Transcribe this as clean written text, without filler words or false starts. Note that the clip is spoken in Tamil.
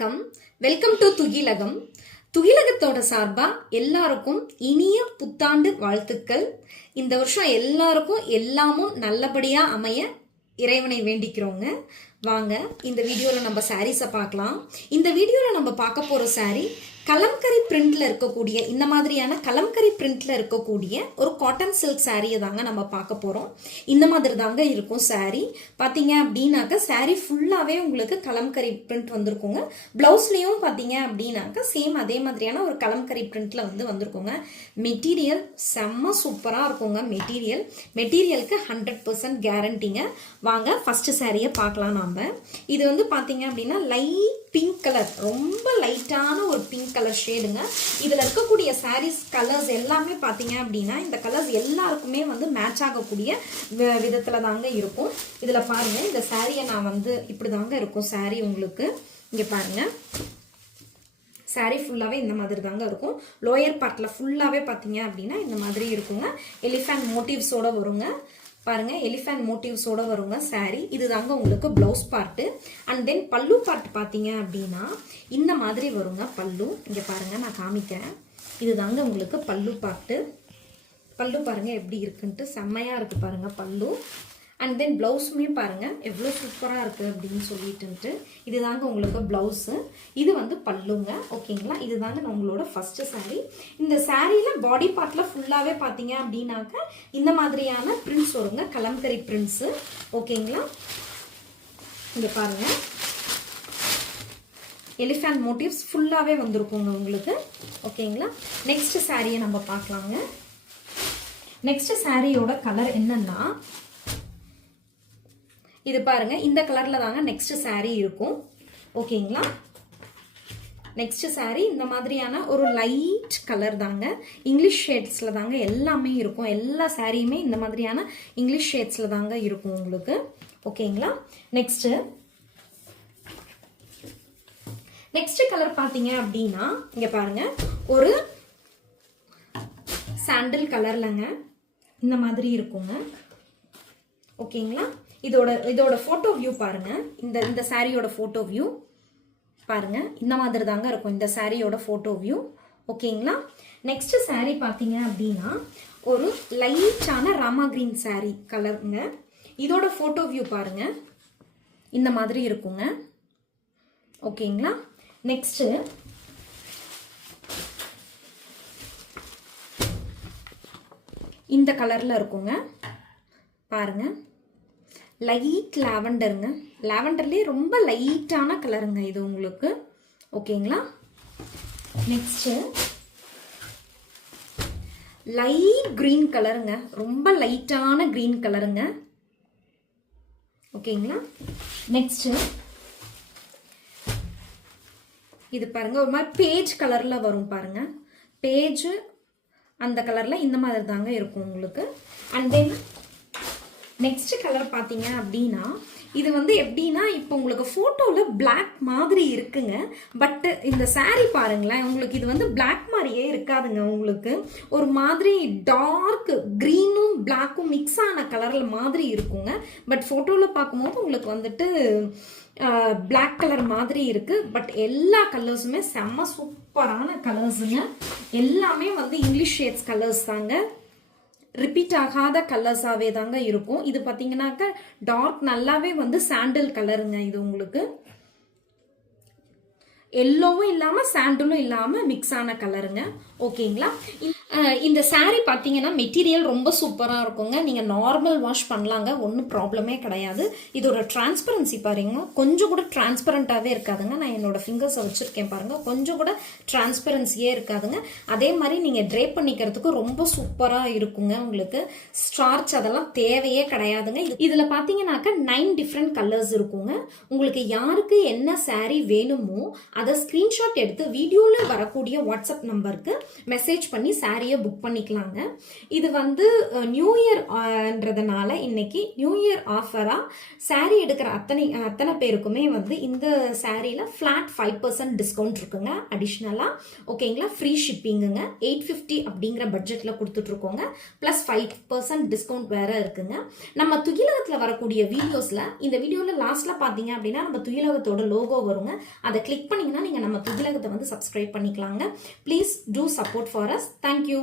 வணக்கம். Welcome to துகிலகம். துகிலகத்தோட சார்பா எல்லாருக்கும் இனிய புத்தாண்டு வாழ்த்துக்கள். இந்த வருஷம் எல்லாருக்கும் எல்லாமும் நல்லபடியா அமைய இறைவனை வேண்டிக்கிறோங்க. வாங்க இந்த வீடியோவில் நம்ம சாரீஸை பார்க்கலாம். இந்த வீடியோவில் நம்ம பார்க்க போகிற சாரீ கலம்கரி பிரிண்ட்ல இருக்கக்கூடிய இந்த மாதிரியான கலம்கரி பிரிண்ட்ல இருக்கக்கூடிய ஒரு காட்டன் சில்க் சாரியை தாங்க நம்ம பார்க்க போகிறோம். இந்த மாதிரி தாங்க இருக்கும் சாரீ. பார்த்தீங்க அப்படின்னாக்க சாரீ ஃபுல்லாகவே உங்களுக்கு கலம்கரி பிரிண்ட் வந்திருக்குங்க. ப்ளவுஸ்லேயும் பார்த்தீங்க அப்படின்னாக்க சேம் அதே மாதிரியான ஒரு கலம்கரி பிரிண்ட்ல வந்திருக்குங்க. மெட்டீரியல் செம்ம சூப்பராக இருக்குங்க. மெட்டீரியலுக்கு 100% கேரண்டிங்க. வாங்க ஃபர்ஸ்ட் சாரியை பார்க்கலாம். நாம் இது பார்த்தீங்க அப்படின்னா லைட் பிங்க் கலர், ரொம்ப லைட்டான ஒரு பிங்க் கலர் ஷேடுங்க. இதில் இருக்கக்கூடிய சாரீஸ் கலர்ஸ் எல்லாமே பார்த்தீங்க அப்படின்னா இந்த கலர்ஸ் எல்லாருக்குமே மேட்ச் ஆகக்கூடிய விதத்தில் தாங்க இருக்கும். இதில் பாருங்கள், இந்த சாரியை நான் இப்படி தாங்க இருக்கும் சாரீ. உங்களுக்கு இங்கே பாருங்கள், சாரீ ஃபுல்லாகவே இந்த மாதிரி தாங்க இருக்கும். லோயர் பார்ட்டில் ஃபுல்லாகவே பார்த்தீங்க அப்படின்னா இந்த மாதிரி இருக்குங்க. எலிஃபண்ட் மோட்டிவ்ஸோட வருங்க. பாருங்க, எலிஃபண்ட் மோட்டிவ்ஸோட வருங்க சாரீ. இது தாங்க உங்களுக்கு ப்ளவுஸ் பார்ட்டு. அண்ட் தென் பல்லு பார்ட் பார்த்தீங்க அப்படின்னா இந்த மாதிரி வருங்க பல்லு. இங்கே பாருங்க, நான் காமிக்கிறேன். இது தாங்க உங்களுக்கு பல்லு பார்ட்டு. பல்லு பாருங்க எப்படி இருக்குன்ட்டு, செம்மையா இருக்கு பாருங்க பல்லு. அண்ட் தென் ப்ளவுஸுமே பாருங்க எவ்வளோ சூப்பராக இருக்கு அப்படின்னு சொல்லிட்டு, இது தாங்க உங்களுக்கு ப்ளவுஸு. இது பல்லுங்க. ஓகேங்களா, இது தாங்க உங்களோட ஃபர்ஸ்ட் சாரீ. இந்த சாரியில் பாடி பார்ட்டில் ஃபுல்லாகவே பார்த்தீங்க அப்படின்னாக்க இந்த மாதிரியான பிரிண்ட்ஸ் வருங்க, கலம்கரி பிரிண்ட்ஸு. ஓகேங்களா, இங்கே பாருங்க, எலிஃபண்ட் மோட்டிவ்ஸ் ஃபுல்லாகவே வந்திருக்குங்க உங்களுக்கு. ஓகேங்களா, நெக்ஸ்ட் சாரியை நம்ம பார்க்கலாங்க. நெக்ஸ்ட் சாரியோட கலர் என்னன்னா, இது பாருங்க, இந்த கலர்ல தாங்க நெக்ஸ்ட் சாரீ இருக்கும். ஓகேங்களா, நெக்ஸ்ட் சாரீ இந்த மாதிரியான ஒரு லைட் கலர் தாங்க. இங்கிலீஷ் ஷேட்ஸ்ல தாங்க எல்லாமே இருக்கும். எல்லா சாரியுமே இந்த மாதிரியான இங்கிலீஷ் ஷேட்ஸ்ல தாங்க இருக்கும் உங்களுக்கு. ஓகேங்களா, நெக்ஸ்ட் கலர் பார்த்தீங்க அப்படின்னா இங்க பாருங்க, ஒரு சாண்டில் கலர்லங்க இந்த மாதிரி இருக்குங்க. ஓகேங்களா, இதோட போட்டோ வியூ பாருங்க. இந்த சாரியோட போட்டோ வியூ பாருங்க, இந்த மாதிரி தாங்க இருக்கும் இந்த சாரியோட போட்டோ வியூ. ஓகேங்களா, நெக்ஸ்ட் சாரி பார்த்தீங்க அப்படின்னா ஒரு லைட்டான ராமா கிரீன் சாரி கலருங்க. இதோட போட்டோ வியூ பாருங்க, இந்த மாதிரி இருக்குங்க. ஓகேங்களா, நெக்ஸ்ட் இந்த கலர்ல இருக்குங்க. பாருங்க, லைட் லாவெண்டருங்க. லாவெண்டர்லேயே ரொம்ப லைட்டான கலருங்க இது உங்களுக்கு. ஓகேங்களா, நெக்ஸ்ட் லைட் கிரீன் கலருங்க, ரொம்ப லைட்டான கிரீன் கலருங்க. ஓகேங்களா, நெக்ஸ்ட் இது பாருங்க, ஒரு மாதிரி பேஜ் கலர்ல வரும் பாருங்க. பேஜ் அந்த கலர்ல இந்த மாதிரி தாங்க இருக்கும் உங்களுக்கு. அண்ட் தென் நெக்ஸ்ட் கலர் பார்த்தீங்க அப்படின்னா இது எப்படின்னா, இப்போ உங்களுக்கு ஃபோட்டோவில் பிளாக் மாதிரி இருக்குங்க. பட் இந்த சாரீ பாருங்களேன், உங்களுக்கு இது பிளாக் மாதிரியே இருக்காதுங்க. உங்களுக்கு ஒரு மாதிரி டார்க் க்ரீனும் பிளாக்கும் மிக்ஸ் ஆன கலரில் மாதிரி இருக்குங்க. பட் ஃபோட்டோவில் பார்க்கும்போது உங்களுக்கு பிளாக் கலர் மாதிரி இருக்கு. பட் எல்லா கலர்ஸுமே செம்ம சூப்பரான கலர்ஸுங்க. எல்லாமே இங்கிலீஷ் ஷேட்ஸ் கலர்ஸ் தாங்க, ரிப்பீட் ஆகாத கலர்ஸாவே தாங்க இருக்கும். இது பார்த்தீங்கன்னாக்க டார்க் நல்லாவே சாண்டில் கலருங்க. இது உங்களுக்கு எல்லோவும் இல்லாம சாண்டலும் இல்லாம மிக்ஸ் ஆன கலருங்க. ஓகேங்களா, இந்த சாரீ பார்த்தீங்கன்னா மெட்டீரியல் ரொம்ப சூப்பரா இருக்குங்க. நீங்க நார்மல் வாஷ் பண்ணலாங்க, ஒன்றும் ப்ராப்ளமே கிடையாது. இதோட டிரான்ஸ்பரன்சி பாருங்க, கொஞ்சம் கூட டிரான்ஸ்பரண்டாவே இருக்காதுங்க. நான் என்னோட ஃபிங்கர்ஸை வச்சிருக்கேன் பாருங்க, கொஞ்சம் கூட டிரான்ஸ்பரன்சியே இருக்காதுங்க. அதே மாதிரி நீங்க ட்ரேப் பண்ணிக்கிறதுக்கு ரொம்ப சூப்பரா இருக்குங்க. உங்களுக்கு ஸ்டார்ச் அதெல்லாம் தேவையே கிடையாதுங்க. இதுல பாத்தீங்கன்னாக்க 9 டிஃப்ரெண்ட் கலர்ஸ் இருக்குங்க. உங்களுக்கு யாருக்கு என்ன சாரீ வேணுமோ அதை ஸ்கிரீன்ஷாட் எடுத்து வீடியோல வரக்கூடிய வாட்ஸ்அப் நம்பருக்கு மெசேஜ் பண்ணி சாரீ சாரியை புக் பண்ணிக்கலாங்க. இது வந்து நியூ இயர்ன்றதுனால இன்னைக்கு நியூ இயர் ஆஃபராக சாரி எடுக்கிற அத்தனை பேருக்குமே வந்து இந்த சாரியில் ஃப்ளாட் 5% டிஸ்கவுண்ட் இருக்குங்க அடிஷ்னலாக. ஓகேங்களா, ஃப்ரீ ஷிப்பிங்குங்க. 850 அப்படிங்கிற பட்ஜெட்டில் கொடுத்துட்ருக்கோங்க. ப்ளஸ் 5% டிஸ்கவுண்ட் வேற இருக்குங்க. நம்ம துகிலகத்தில் வரக்கூடிய வீடியோஸில் இந்த வீடியோவில் லாஸ்ட்டில் பார்த்தீங்க அப்படின்னா நம்ம துகிலகத்தோட லோகோ வருங்க. அதை கிளிக் பண்ணிங்கன்னா நீங்கள் நம்ம துகிலகத்தை வந்து சப்ஸ்கிரைப் பண்ணிக்கலாங்க. Please do support for us. Thank you.